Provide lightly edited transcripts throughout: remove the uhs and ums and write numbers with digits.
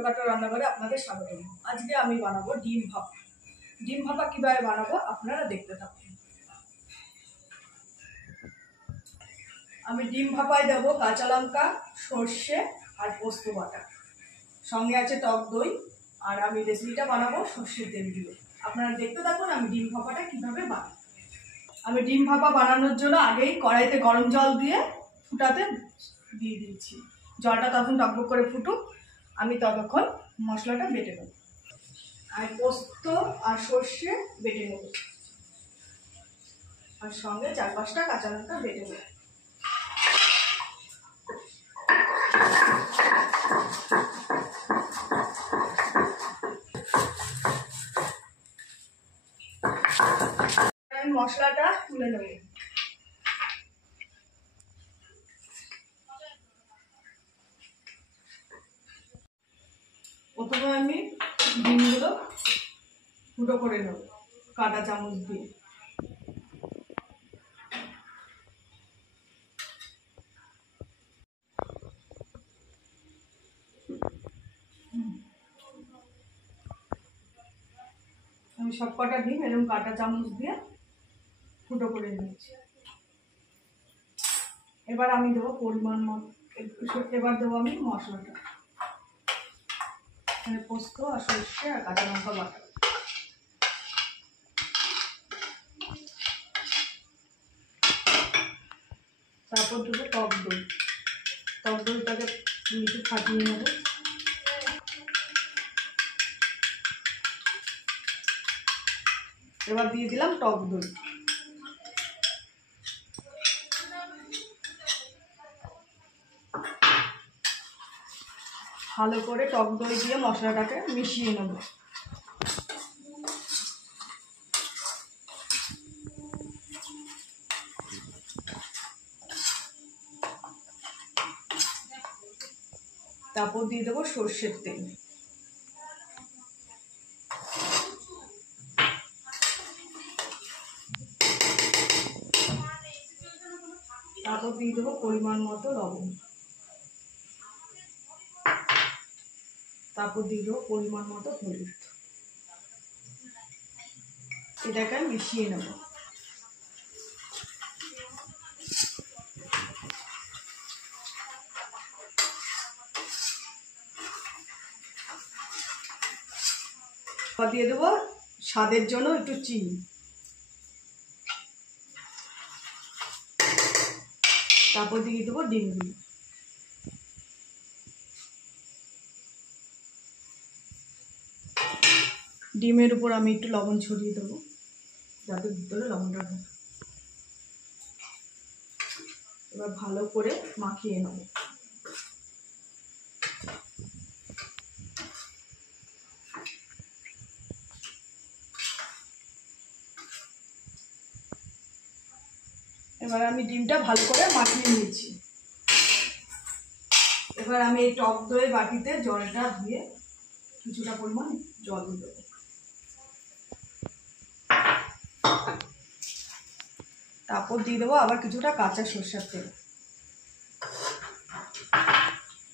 ছোটখাটো রান্নাঘরে আপনাদের স্বাগত। আজকে আমি বানাবো ডিম ভাপা। ডিম ভাপা কিভাবে বানাবো আপনারা দেখতে থাকুন। আমি ডিম ভাপায় দেবো কাঁচা লঙ্কা, সর্ষে আর পোস্ত বাটা, সঙ্গে আছে টক দই, আর আমি রেসিপিটা বানাবো সর্ষের তেল দিয়ে। আপনারা দেখতে থাকুন আমি ডিম ভাপাটা কিভাবে বানাবো। আমি ডিম ভাপা বানানোর জন্য আগেই কড়াইতে গরম জল দিয়ে ফুটাতে দিয়ে দিয়েছি। জলটা তখন টকবক করে ফুটুক, আমি ততক্ষণ মশলাটা বেটে নেব। আর পোস্ত আর সর্ষে বেটে নেব, আর সঙ্গে 4-5টা কাঁচা লঙ্কা বেটে নেব। মশলাটা তুলে নেব। প্রথমে আমি ডিমগুলো ফুটো করে নেব কাঁটা চামচ দিয়ে। আমি সব কটা ডিম এরকম কাঁটা চামচ দিয়ে ফুটো করে নিয়েছি। এবার আমি দেবো পরিমাণ মতো, এবার দেবো আমি মশলাটা, এখানে পোস্ত আর সর্ষে আর কাঁচা লঙ্কা বাটা। তারপর দেবো টক দই। টক দইটাকে একটু ফাটিয়ে নেব। এবার দিয়ে দিলাম টক দই। ভালো করে টক দই দিয়ে মশলাটাকে মিশিয়ে নেব। তারপর দিয়ে দেবো সর্ষের তেল। তারপর দিয়ে দেবো পরিমাণ মতো লবণ। তারপর দিয়ে দেবো পরিমাণ মতো হলুদ। এটাকে মিশিয়ে নেব। দিয়ে দেবো স্বাদের জন্য একটু চিনি। তারপর দিয়ে দেবো ডিমগুলো। ডিমের উপর আমি একটু লবণ ছড়িয়ে দেবো যাতে ভিতরে লবণটা ঢোকে। এবার ভালো করে মাখিয়ে নেব। এবার আমি ডিমটা ভালো করে মাখিয়ে নিয়েছি। এবার আমি এই টক দইয়ের বাটিতে জলটা দিয়ে কিছুটা পরিমাণ জল দেব। তারপর দিয়ে দেবো আবার কিছুটা কাঁচা সরষের তেল।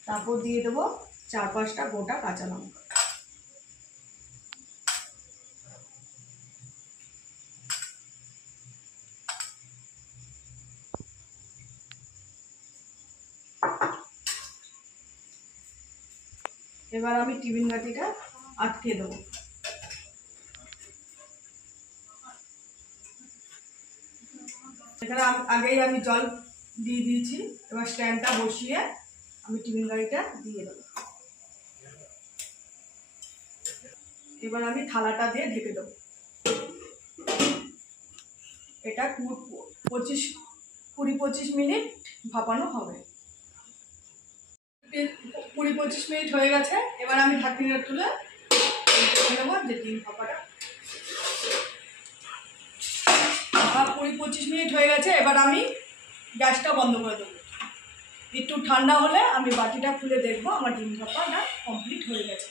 তারপর দিয়ে দেবো 4-5টা গোটা কাঁচা লঙ্কা। এবার আমি টিফিন বাটিটা আটকে দেবো। এখানে আগেই আমি জল দিয়ে দিয়েছি। এবার স্ট্যান্ডটা বসিয়ে আমি টিফিন বাটিটা দিয়ে দেবো। এবার আমি থালাটা দিয়ে ঢেকে দেবো। এটা 20-25 মিনিট ভাপানো হবে। 20-25 মিনিট হয়ে গেছে। এবার আমি ঢাকনিটা তুলে দেখে নেবো যে ডিম ভাপাটা 20-25 মিনিট হয়ে গেছে। এবার আমি গ্যাসটা বন্ধ করে দেবো। একটু ঠান্ডা হলে আমি বাটিটা খুলে দেখবো আমার ডিম ভাপাটা কমপ্লিট হয়ে গেছে।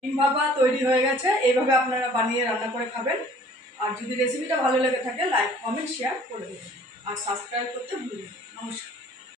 ডিম ভাপা তৈরি হয়ে গেছে। এইভাবে আপনারা বানিয়ে রান্না করে খাবেন। আর যদি রেসিপিটা ভালো লেগে থাকে লাইক, কমেন্ট, শেয়ার করে দেবেন আর সাবস্ক্রাইব করতে ভুলবেন না। নমস্কার।